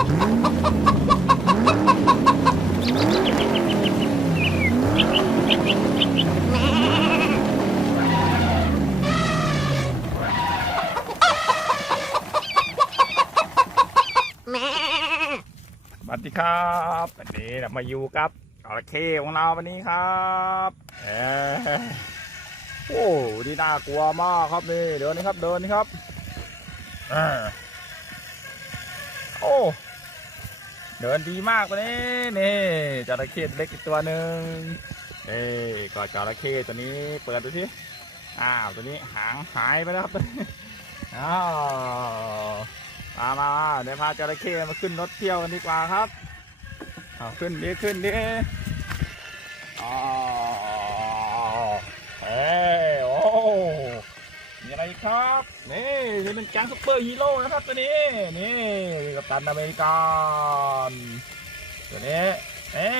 สวัสดีครับวันนี้เรามาอยู่กับจระเข้ของเราวันนี้ครับเอ้ยโอ้ดีน่ากลัวมากครับนี่เดินนี่ครับเดินนี่ครับเอ้ยโอ้ เดินดีมากวันนี้นี่จระเข้เล็กอีกตัวหนึ่งนี่ก็จระเข้ตัวนี้เปิดดูสิอ้าวตัวนี้หางหายไปแล้วครับอ้าวมามามาเดี๋ยวพาจระเข้มาขึ้นรถเที่ยวกันดีกว่าครับเอาขึ้นดิขึ้นดิอ๋อเอ้ยโอ้มีอะับนี่นี่เป็นแก๊งซุปเปอร์ฮีโร่นะครับตัวนี้ นี่กัปตันอเมริกันตัวนี้เอ้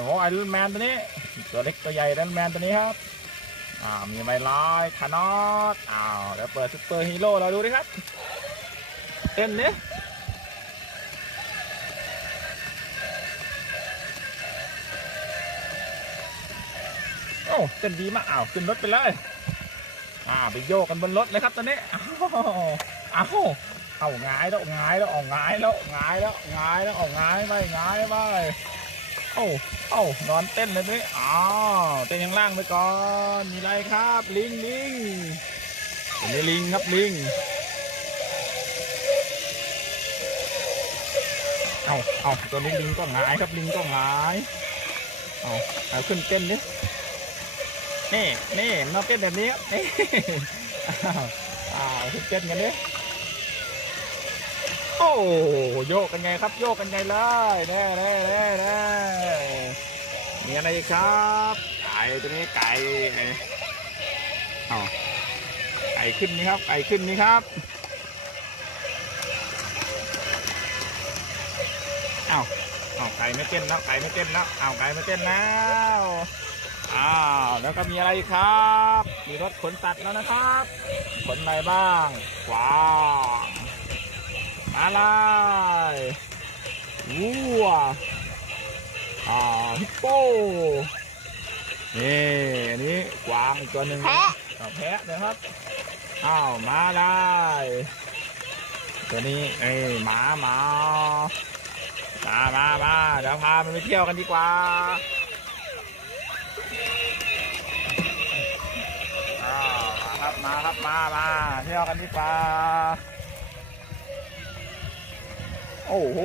โอ้ไอรอนแมนตัวนี้ ตัวเล็กตัวใหญ่ไอรอนแมนตัวนี้ครับอ่ามีไมลายคานอตอ้าวเดี๋ยวเปิดซุปเปอร์ฮีโร่เราดูดิครับเต้นเนี่ยโอ้เต้นดีมากอ้าวขึ้นรถไปเลย ไปโยกกันบนรถเลยครับตอนนี้อ้าวอ้าวเอางายแล้วงายแล้วออกงายแล้วงายแล้วงายแล้วออกงายไปงายไปโอ้เอ้านอนเต้นเลยนี่อ้าวเต้นยังล่างไปก่อนมีอะไรครับ ลิงลิงตัวนี้ลิงครับลิงเอาเอาตัวนี้ลิงก็หงายครับลิงก็หงายเอาเอาขึ้นเต้นดิ นี่นี่นอกเต้นแบบนี้นี่อ้าวอ้าวขึ้นเต้นกันดิโอ้โยกกันไงครับ โยกกันไงเลยแน่แน่แน่แน่มีอะไรครับไก่ตัวนี้ไก่เอาไก่ขึ้นนี่ครับไก่ขึ้นนี่ครับเอาเอาไก่ไม่เต้นแล้วไก่ไม่เต้นแล้วเอาไก่ไม่เต้นแล้วอ้าว แล้วก็มีอะไรอีกครับ มีรถขนสัตว์แล้วนะครับ ขนอะไรบ้างกวางมาลายวัวอ่าฮิปโปนี่อันนี้กวางอีกตัวหนึ่งแพะเอาแพะนะครับอ้าวมาลายตัวนี้เอ้ยหมาหมามามามาเดี๋ยวพามันไปเที่ยวกันดีกว่า มาครับมามาเที่ยวกันดีกว่าโอ้โห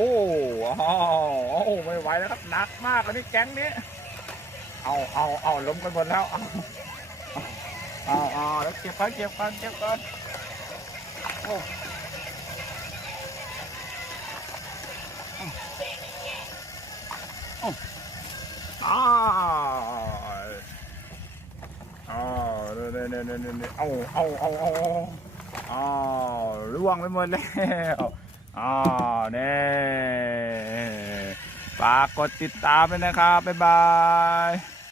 อ้าวโอ้โหไม่ไหวแล้วครับหนักมากอันนี้แก๊งนี้ เอาเอาเอาล้มกันหมดแล้วเอาเอาเอาแล้วเก็บกันเก็บกันเก็บกันโอ้อ้าวอ้า เนี่ยเนี่ยเนี่ยเนี่ยเอาเอาเอาเอาอ้าวร่วงไปหมดแล้วอ้าวเนี่ยฝากกดติดตามด้วยนะครับ บ๊ายบาย